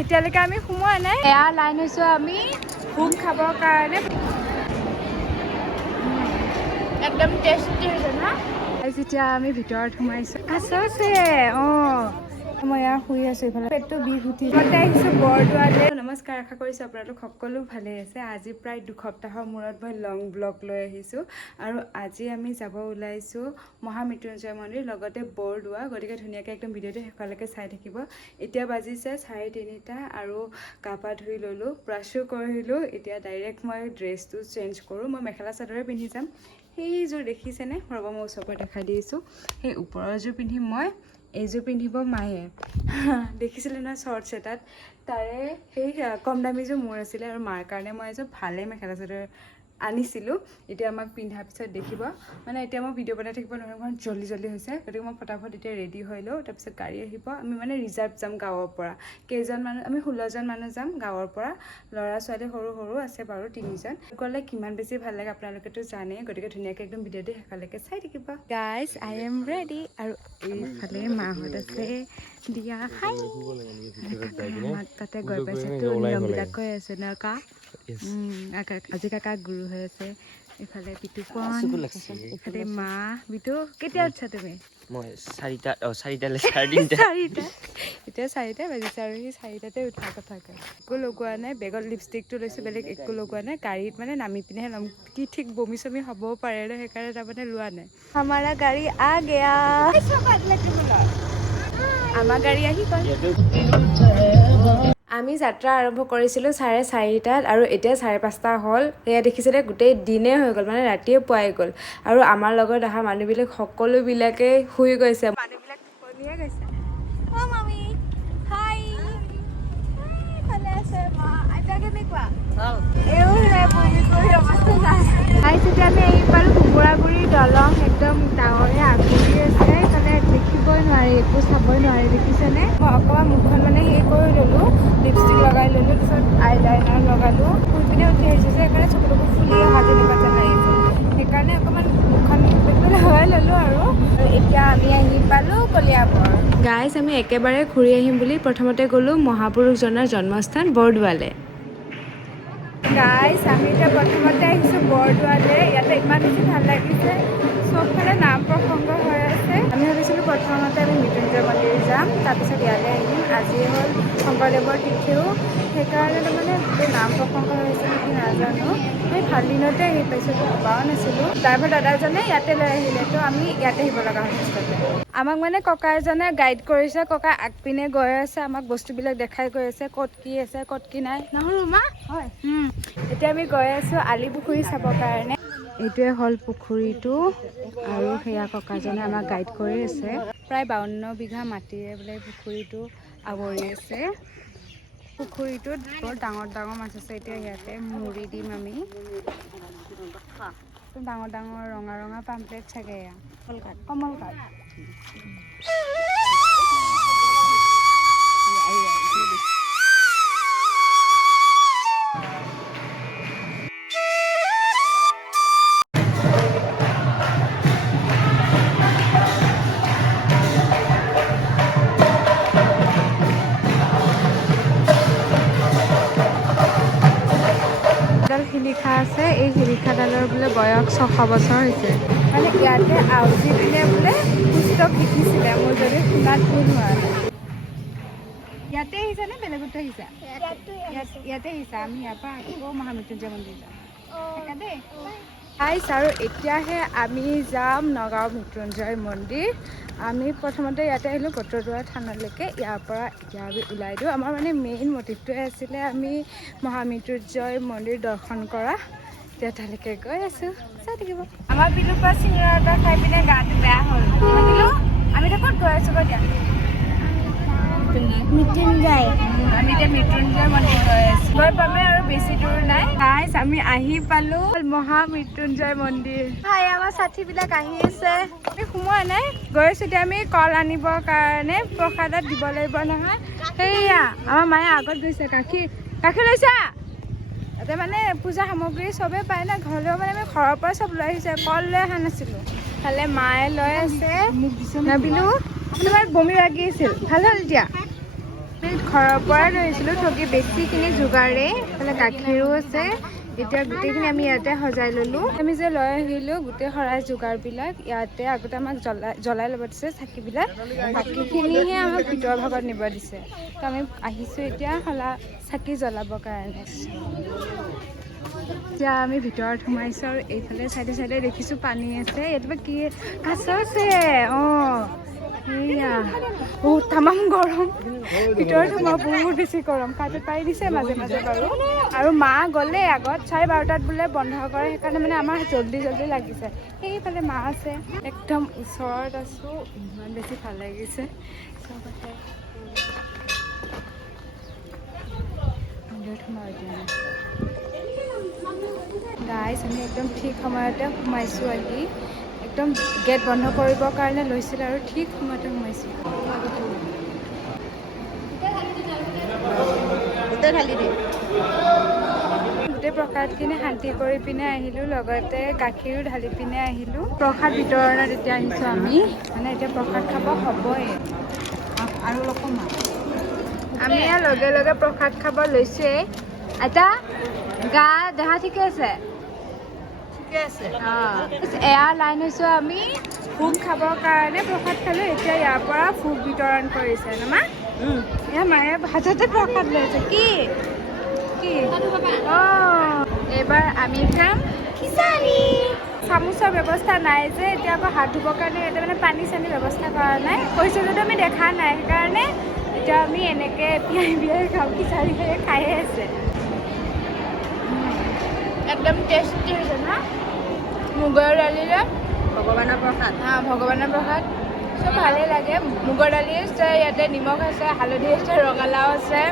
এতিয়ালৈকে আমি সোমোৱা নাই এয়া লাইন হৈছোঁ আমি ভোগ খাবৰ কাৰণে। একদম টেষ্টি হৈছে না? যেতিয়া আমি ভিতৰত সোমাইছোঁ। আছে আছে অঁ। মই ইয়াৰ শুই আছোঁ এইফালে পেটটো বিষ উঠি নমস্কাৰ আশা কৰিছোঁ আপোনালোক সকলো ভালে আছে। আজি প্ৰায় দুসপ্তাহৰ মূৰত মই লং ব্লগ লৈ আহিছোঁ আৰু আজি আমি যাব ওলাইছোঁ মহামৃত্যুঞ্জয় মন্দিৰ লগতে বৰদোৱা গতিকে ধুনীয়াকৈ একদম ভিডিঅ'টো শেষলৈকে চাই থাকিব। এতিয়া বাজিছে চাৰে তিনিটা আৰু গা পা ধুই ল'লোঁ ব্ৰাছো কৰিলোঁ। এতিয়া ডাইৰেক্ট মই ড্ৰেছটো চেঞ্জ কৰোঁ। মই মেখেলা চাদৰে পিন্ধি যাম। সেইযোৰ দেখিছেনে? ৰ'ব মই ওচৰৰ পৰা দেখাই দিছোঁ। সেই ওপৰৰযোৰ পিন্ধিম মই এইযোৰ পিন্ধিব মায়ে। দেখিছিলে নহয় শ্বৰ্টছ এটাত? তাৰে সেই কম দামীযোৰ মোৰ আছিলে আৰু মাৰ কাৰণে মই এযোৰ ভালে মেখেলা চাদৰ আনিছিলোঁ এতিয়া আমাক পিন্ধাৰ পিছত দেখিব। মানে এতিয়া মই ভিডিঅ' বনাই থাকিব নোৱাৰোঁ কাৰণ জল্দি জল্দি হৈছে। গতিকে মই ফটাফট এতিয়া ৰেডি হৈ লওঁ তাৰপিছত গাড়ী আহিব। আমি মানে ৰিজাৰ্ভ যাম গাঁৱৰ পৰা। কেইজন মানুহ আমি ষোল্লজন মানুহ যাম গাঁৱৰ পৰা। ল'ৰা ছোৱালী সৰু সৰু আছে বাৰু তিনিজন। গ'লে কিমান বেছি ভাল লাগে আপোনালোকেতো জানেই গতিকে ধুনীয়াকৈ একদম ভিডিঅ'টো শেষলৈকে চাই থাকিব। গাইজ আই এম ৰেডি আৰু এইফালে মাহঁত আছে। দিয়া হাই। মাহঁত তাতে গৈ পাইছেতো নিয়মবিলাক কৈ আছে ন কা? আজি কাকা গুৰু হৈ আছে। এইফালে পিটুপন এইফালে মা। বিটু কেতিয়া উঠছা তুমি? মই চাৰিটা অ চাৰিটালৈ চাৰে তিনিটা চাৰিটা। এতিয়া চাৰিটা বাজিছে আৰু সি চাৰিটাতে উঠাৰ কথা কয়। একো লগোৱা নাই। বেগত লিপষ্টিকটো লৈছোঁ বেলেগ একো লগোৱা নাই। গাড়ীত মানে নামি পিনেহে ল'ম। কি ঠিক বমি চমি হ'বও পাৰে ন সেইকাৰণে তাৰমানে লোৱা নাই। আমাৰা গাড়ী আ গেয়া। আমাৰ গাড়ী আহি গ'ল। আমি যাত্ৰা আৰম্ভ কৰিছিলোঁ চাৰে চাৰিটাত আৰু এতিয়া চাৰে পাঁচটা হ'ল। সেয়া দেখিছিলে গোটেই দিনেই হৈ গ'ল মানে ৰাতিয়ে পুৱাই গ'ল। আৰু আমাৰ লগত অহা মানুহবিলাক সকলোবিলাকে শুই গৈছে। মানুহবিলাক টোপনিয়ে গৈছে। আমি আহি পালোঁ কোমোৰাগুৰি দলং একদম ডাঙৰে আগুৰি আছে। দেখিবই নোৱাৰি একো চাবই নোৱাৰি দেখিছেনে? মই অকণমান মুখখন মানে হেৰি কৰি ল'লোঁ লিপষ্টিক লগাই ল'লোঁ তাৰপিছত আইলাইনাৰ লগালোঁ। শুই পিনে উঠি আহিছোঁ যে সেইকাৰণে চকুটোকো ফুলি অহা তেনেকুৱা যেন লাগিছে সেইকাৰণে অকণমান মুখখন লগাই ল'লোঁ আৰু। এতিয়া আমি আহি পালোঁ কলিয়াবৰ। গাইজ আমি একেবাৰে ঘূৰি আহিম বুলি প্ৰথমতে গ'লোঁ মহাপুৰুষজনৰ জন্মস্থান বৰদোৱালে। গাইজ আমি এতিয়া প্ৰথমতে আহিছোঁ বৰদোৱালে। ইয়াতে ইমান বেছি ভাল লাগিছে। চবফালে নাম প্ৰসংগ হৈ আছে আমি ভাবিছিলোঁ প্ৰথমতে আমি মৃত্যুঞ্জয় মন্দিৰ যাম। তাৰপিছত ইয়ালৈ আহিম। আজি হ'ল শংকৰদেৱৰ তিথিও। সেইকাৰণে তাৰমানে গোটেই নাম প্ৰসংগ হৈ আছে নেকি নাজানো। আমি ভালো দিনতে আহি পাইছোঁ ভবাও নাছিলোঁ। ড্ৰাইভাৰ দাদাজনে ইয়াতে লৈ আহিলে তো আমি ইয়াতে আহিব লগা হ'ল আমাক মানে ককা এজনে গাইড কৰিছে ককা আগপিনে গৈ আছে আমাক বস্তুবিলাক দেখাই গৈ আছে ক'ত কি আছে ক'ত কি নাই। নহয় মা? হয়। এতিয়া আমি গৈ আছোঁ আলি পুখুৰী চাবৰ কাৰণে। এইটোৱে হ'ল পুখুৰীটো আৰু সেয়া ককাজনে আমাক গাইড কৰি আছে। প্ৰায় বাৱন্ন বিঘা মাটিৰে বোলে পুখুৰীটো আৱৰি আছে। পুখুৰীটোত বৰ ডাঙৰ ডাঙৰ মাছ আছে এতিয়া ইয়াতে মুড়ি দিম আমি। ডাঙৰ ডাঙৰ ৰঙা ৰঙা পাম্পলেট চাগে এয়া। কমল কাঠ বছৰ হৈছে মানে ইয়াতে আউজি পিনে বোলে পুস্তক লিখিছিলে মোৰ যদি শুনাত ভুল হোৱা নাই। ইয়াতে আহিছা নে বেলেগতো আহিছা? ইয়াত- আহিছা। আমি ইয়াৰ পৰা আকৌ মহামৃত্যুঞ্জয় মন্দিৰ যাম দেই আইছ আৰু এতিয়াহে আমি যাম নগাঁও মৃত্যুঞ্জয় মন্দিৰ। আমি প্ৰথমতে ইয়াতে আহিলোঁ বটদ্ৰৱা থানলৈকে। ইয়াৰ পৰা এতিয়া আমি ওলাই দিওঁ। আমাৰ মানে মেইন মটিভটোৱে আছিলে আমি মহামৃত্যুঞ্জয় মন্দিৰ দৰ্শন কৰা। এতিয়া তালৈকে গৈ আছোঁ চাই থাকিব আমাৰ বিলুৰ পৰা চিঙৰা এটা খাই পিনে গাটো বেয়া হ'ল বিলু আমি ক'ত গৈ আছোঁ গৈ দিয়া মৃত্যুঞ্জয় আমি এতিয়া মৃত্যুঞ্জয় মন্দিৰ গৈ আছোঁ গৈ পামেই আৰু বেছি দূৰ নাই গাইজ আমি আহি পালোঁ মহামৃত্যুঞ্জয় মন্দিৰ হাই আমাৰ সাথীবিলাক আহি আছে আমি সোমোৱা নাই গৈ আছোঁ এতিয়া আমি কল আনিবৰ কাৰণে প্ৰসাদত দিব লাগিব নহয় সেয়া আমাৰ মায়ে আগত গৈছে গাখীৰ গাখীৰ লৈছা তাতে মানে পূজা সামগ্ৰী চবেই পায় না ঘৰলৈও মানে আমি ঘৰৰ পৰা চব লৈ আহিছে কল লৈ অহা নাছিলোঁ। ফালে মায়ে লৈ আছে। নাবিলো তোমাৰ বমি লাগি আছিল। ভাল হ'ল আমি ঘৰৰ পৰা লৈ আহিছিলোঁ ঠগি বেছিখিনি যোগাৰে এইফালে গাখীৰো আছে। এতিয়া গোটেইখিনি আমি ইয়াতে সজাই ল'লোঁ। আমি যে লৈ আহিলোঁ গোটেই শৰাই যোগাৰবিলাক, ইয়াতে আগতে আমাক জ্বলাই জ্বলাই ল'ব দিছে চাকিবিলাক। বাকীখিনিহে আমাক ভিতৰৰ ভাগত নিব দিছে। তো আমি আহিছোঁ এতিয়া শলা, চাকি জ্বলাবৰ কাৰণে। এতিয়া আমি ভিতৰত সোমাইছোঁ আৰু এইফালে চাইডে চাইডে দেখিছোঁ পানী আছে। ইয়াত কি, কাছ আছে। অঁ। এইয়া, বহুত তামাম গৰম। ভিতৰত সোমাব বহুত বেছি গৰম। কাৰ্পেট পাৰি দিছে মাজে মাজে বাৰু। আৰু মা গ'লে আগত চাৰে বাৰটাত বোলে বন্ধ কৰে, সেইকাৰণে মানে আমাৰ জল্দি জল্দি লাগিছে। সেইফালে মা আছে। একদম ওচৰত আছোঁ। ইমান বেছি ভালো লাগিছে। গাইজ আমি একদম ঠিক সময়তে সোমাইছোঁ আহি একদম গেট বন্ধ কৰিবৰ কাৰণে লৈছিল আৰু ঠিক সময়তে সোমাইছোঁ গোটেই প্ৰসাদখিনি শান্তি কৰি পিনে আহিলোঁ লগতে গাখীৰো ঢালি পিনে আহিলোঁ। প্ৰসাদ বিতৰণত এতিয়া আহিছোঁ আমি। মানে এতিয়া প্ৰসাদ খাব হ'বই। আৰু আমি ইয়াৰ লগে লগে প্ৰসাদ খাব লৈছোঁৱেই। আইতা গা দেহা ঠিকে আছে? এয়া লাইন হৈছোঁ আমি ভোগ খাবৰ কাৰণে প্ৰসাদ খালোঁ এতিয়া ইয়াৰ পৰা ভোগ বিতৰণ কৰিছে নমা এয়া মায়ে ভাজতে প্ৰসাদ লৈছে কি? কি? অঁ এইবাৰ আমি খাম খিচাৰি। চামুচৰ ব্যৱস্থা নাই যে এতিয়া আকৌ হাত ধুবৰ কাৰণে ইয়াতে মানে পানী চানী ব্যৱস্থা কৰা নাই। কৈছে যদিও আমি দেখা নাই সেইকাৰণে এতিয়া আমি এনেকৈ পিয়াই পিয়াই খাওঁ খিচাৰি খাই খায়ে আছে। একদম টেষ্টি হৈছে না? মুগৰ দালিৰে? ভগৱানৰ প্ৰসাদ। হা ভগৱানৰ প্ৰসাদ। চব ভালেই লাগে। মুগৰ দালি আছে ইয়াতে নিমখ আছে হালধি আছে ৰঙালাও আছে।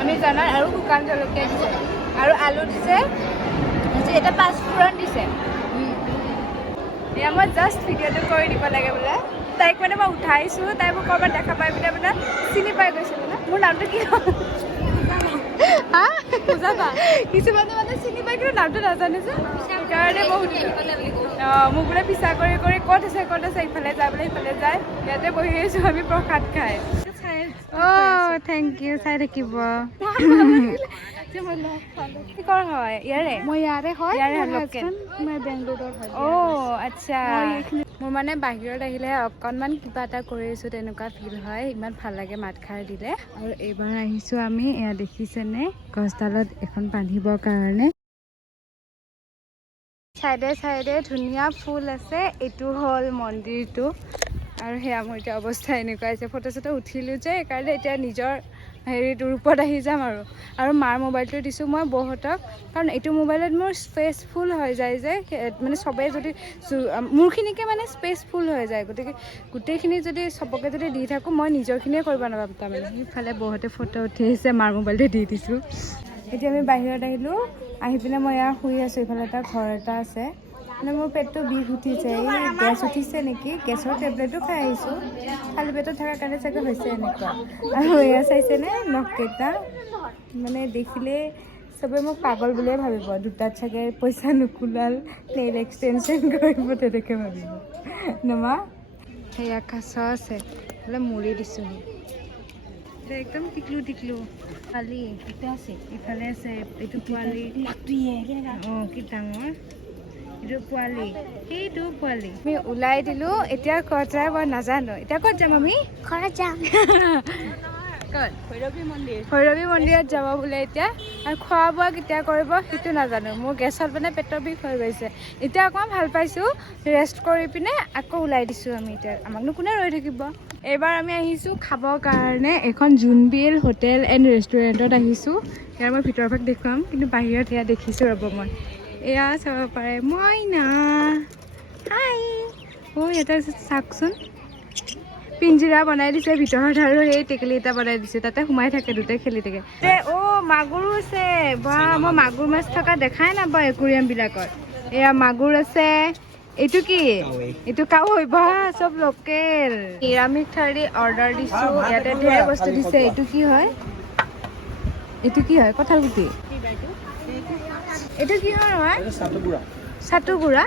আমি জানাই আৰু শুকান জলকীয়া দিছে। আৰু আলু দিছে। এটা পাঁচফোৰণ দিছে। এয়া মই জাষ্ট ভিডিঅ'টো কৰি দিব লাগে বোলে। তাইক মানে মই উঠাইছোঁ তাই মোক ক'ৰবাত দেখা পাই পিনে মানে চিনি পাই গৈছে বোলে মোৰ নামটো কি হয় হা কিছুমানে মানে চিনি পাই কিন্তু নামটো নাজানে যে। সেইকাৰণে বহুত অঁ মোক বোলে পিছা কৰি কৰি ক'ত আছে ক'ত আছে ইফালে যায় বোলে সিফালে যায়। ইয়াতে বহি আছোঁ আমি প্ৰসাদ খাই। অঁ থেংক ইউ চাই থাকিব। কৰ হয় ইয়াৰে মই ইয়াৰে হয় ইয়াৰে মই বেংগলোৰৰ হয় অ' আচ্ছা। মোৰ মানে বাহিৰত আহিলে অকণমান কিবা এটা কৰিছোঁ তেনেকুৱা ফিল হয় ইমান ভাল লাগে মাত দিলে। আৰু এইবাৰ আহিছোঁ আমি এয়া দেখিছেনে? গছডালত এখন বান্ধিবৰ কাৰণে। চাইডে চাইডে ধুনীয়া ফুল আছে এইটো হ'ল মন্দিৰটো। আৰু সেয়া মোৰ এতিয়া অৱস্থা এনেকুৱা হৈছে ফটো চটো উঠিলোঁ যে সেইকাৰণে এতিয়া নিজৰ হেৰিটো ৰূপত আহি যাম আৰু। আৰু মাৰ মোবাইলটো দিছোঁ মই বৌহঁতক। কাৰণ এইটো মোবাইলত মোৰ স্পেচ ফুল হৈ যায় যে। মানে চবেই যদি মোৰখিনিকে মানে স্পেচ ফুল হৈ যায়। গতিকে গোটেইখিনি যদি চবকে যদি দি থাকোঁ, মই নিজৰখিনিয়ে কৰিব নাপাম তাৰমানে। সিফালে বৌহঁতে ফটো উঠি আহিছে, মাৰ মোবাইলটো দি দিছোঁ। এতিয়া আমি বাহিৰত আহিলোঁ। আহি পিনে মই ইয়াৰ শুই আছোঁ। ইফালে এটা ঘৰ এটা আছে। মানে মোৰ পেটটো বিষ উঠিছে। এই গেছ উঠিছে নেকি? গেছৰ টেবলেটো খাই আহিছোঁ। খালী পেটত থকাৰ কাৰণে চাগে হৈছে এনেকুৱা। আৰু এয়া চাইছেনে? নখকেইটা মানে দেখিলে চবে মোক পাগল বুলিয়ে ভাবিব। দুটাত চাগে পইচা নুকুলাল নেইল এক্সটেনশ্যন কৰিব তেনেকৈ ভাবিব। নমা সেয়া কাছ আছে। বোলে মুৰি দিছোঁ এতিয়া একদম টিকলু টিকলু। খালি আছে? ইফালে আছে এইটো পোৱালি। অঁ কি ডাঙৰ। এইটো পোৱালি সেইটো পোৱালি আমি ওলাই দিলোঁ এতিয়া ক'ত যায় মই নাজানো। এতিয়া ক'ত যাম আমি? ঘৰত যাম। ভৈৰৱী মন্দিৰ ভৈৰৱী মন্দিৰত যাব বোলে এতিয়া। আৰু খোৱা বোৱা কেতিয়া কৰিব সেইটো নাজানো। মোৰ গেছত মানে পেটৰ বিষ হৈ গৈছে। এতিয়া অকণমান ভাল পাইছোঁ। ৰেষ্ট কৰি পিনে আকৌ ওলাই দিছোঁ আমি এতিয়া। আমাকনো কোনে ৰৈ থাকিব? এইবাৰ আমি আহিছোঁ খাবৰ কাৰণে এখন জোনবিল হোটেল এণ্ড ৰেষ্টুৰেণ্টত আহিছোঁ। ইয়াৰ মই ভিতৰৰ ভাগ দেখুৱাম কিন্তু বাহিৰত এয়া দেখিছোঁ ৰ'ব মই। এয়া চাব পাৰে মইনা হাই অ' ইয়াতে আছে চাওকচোন পিঞ্জিৰা বনাই দিছে ভিতৰত আৰু সেই টেকেলি এটা বনাই দিছে তাতে সোমাই থাকে দুটাই খেলি থাকে। এ অ' মাগুৰো আছে। বা মই মাগুৰ মাছ থকা দেখাই নাপাওঁ একুৰিয়ামবিলাকত এয়া মাগুৰ আছে। এইটো কি? এইটো কাৱৈ। বা চব লোকেল। নিৰামিষ থালি অৰ্ডাৰ দিছোঁ। ইয়াতে ঢেৰ বস্তু দিছে। এইটো কি হয়? এইটো কি হয়? কঁঠাল গুটি। এইটো কিহৰ হয় চাটু গুড়া।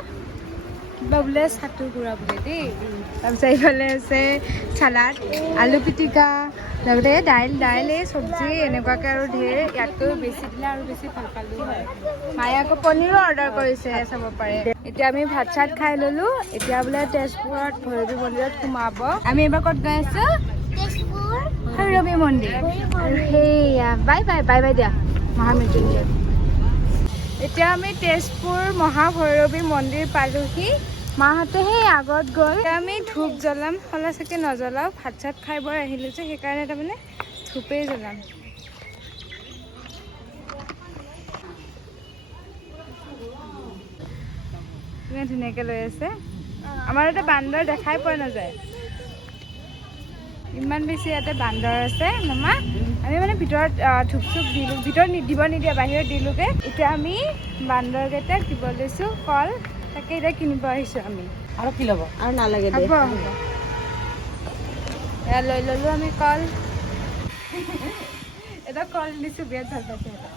কিবা বোলে চাটু গুড়া বোলে দেই তাৰপিছত এইফালে আছে চালাড আলু পিটিকা লগতে দাইল দাইল এই চব্জি এনেকুৱাকৈ আৰু ঢেৰ। ইয়াতকৈ বেছি দিলে আৰু বেছি ভালো পালোঁ হয়। মায়ে আকৌ পনীৰো অৰ্ডাৰ কৰিছে চাব পাৰে। এতিয়া আমি ভাত চাত খাই ল'লোঁ। এতিয়া বোলে তেজপুৰত ভৈৰৱী মন্দিৰত সোমাব। আমি এইবাৰ ক'ত গৈ আছোঁ? ভৈৰৱী মন্দিৰ। আৰু সেয়া বাই বাই বাই বাই দিয়া। মহামৃত্যুঞ্জয়। এতিয়া আমি তেজপুৰ মহাভৈৰৱী মন্দিৰ পালোহি। মাহঁতে সেই আগত গ'ল। আমি ধূপ জ্বলাম, হ'লে চাগে নজ্বলাওঁ, ভাত চাত খাই বৈ আহিলোঁ যে, সেইকাৰণে তাৰমানে ধূপেই জ্বলাম। ইমান ধুনীয়াকৈ লৈ আছে। আমাৰ ইয়াতে বান্দৰ দেখাই পোৱা নাযায়। ইমান বেছি ইয়াতে বান্দৰ আছে, মামা। আমি মানে ভিতৰত ধূপ চুপ দিলোঁ ভিতৰত দিব নিদিয়ে বাহিৰত দিলোঁগৈ। এতিয়া আমি বান্দৰকেইটাক দিব লৈছোঁ কল তাকে এতিয়া কিনিব আহিছোঁ আমি। আৰু কি ল'ব? আৰু নালাগে হ'ব হ'ব। এয়া লৈ ল'লোঁ আমি কল। এটা কল দিছোঁ বিৰাট ভালো পাইছে।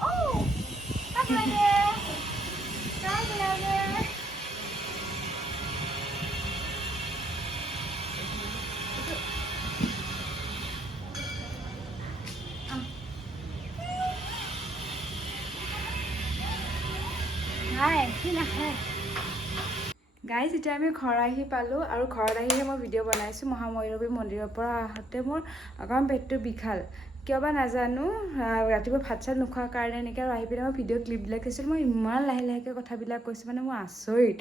নাখায় গাইজ এতিয়া আমি ঘৰ আহি পালোঁ আৰু ঘৰত আহিহে মই ভিডিঅ' বনাইছোঁ। মহামৈৰৱী মন্দিৰৰ পৰা আহোঁতে মোৰ অকণমান পেটটো বিষাল। কিয় বা নাজানো ৰাতিপুৱা ভাত চাত নোখোৱাৰ কাৰণে এনেকৈ আৰু আহি পিনে মই ভিডিঅ' ক্লিপবিলাক চাইছিলোঁ, মই ইমান লাহে লাহেকৈ কথাবিলাক কৈছোঁ মানে মই আচৰিত।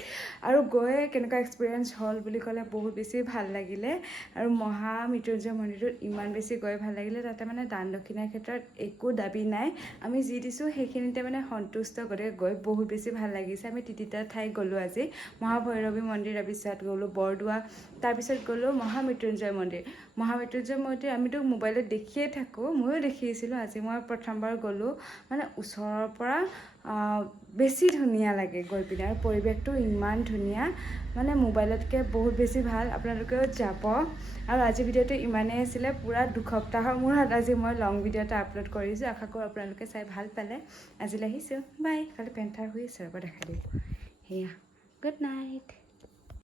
আৰু গৈ কেনেকুৱা এক্সপিৰিয়েঞ্চ হ'ল বুলি ক'লে বহুত বেছি ভালো লাগিলে। আৰু মহা মৃত্যুঞ্জয় মন্দিৰটোত ইমান বেছি গৈ ভালো লাগিলে, তাতে মানে দান দক্ষিণাৰ ক্ষেত্ৰত একো দাবি নাই। আমি যি দিছোঁ সেইখিনিতে মানে সন্তুষ্ট, গতিকে গৈ বহুত বেছি ভালো লাগিছে। আমি তিতিটা ঠাই গ'লোঁ আজি, মহাভৈৰৱী মন্দিৰ তাৰপিছত গ'লোঁ বৰদোৱা তাৰপিছত গ'লোঁ মহামৃত্যুঞ্জয় মন্দিৰ। মহামৃত্যুঞ্জয় মন্দিৰ আমিতো মোবাইলত দেখিয়ে থাকোঁ ময়ো দেখিছিলোঁ আজি মই প্ৰথমবাৰ গ'লোঁ। মানে ওচৰৰ পৰা বেছি ধুনীয়া লাগে গৈ পিনে আৰু পৰিৱেশটো ইমান ধুনীয়া। মানে মোবাইলতকৈ বহুত বেছি ভাল আপোনালোকেও যাব। আৰু আজি ভিডিঅ'টো ইমানেই আছিলে পূৰা দুসপ্তাহৰ মূৰত আজি মই লং ভিডিঅ' এটা আপলোড কৰিছোঁ। আশা কৰোঁ আপোনালোকে চাই ভাল পালে। আজিলৈ আহিছোঁ। বাই। কালি পেণ্টাৰ হৈ আছে ৰ'ব দেখা দিব সেয়া। Good night.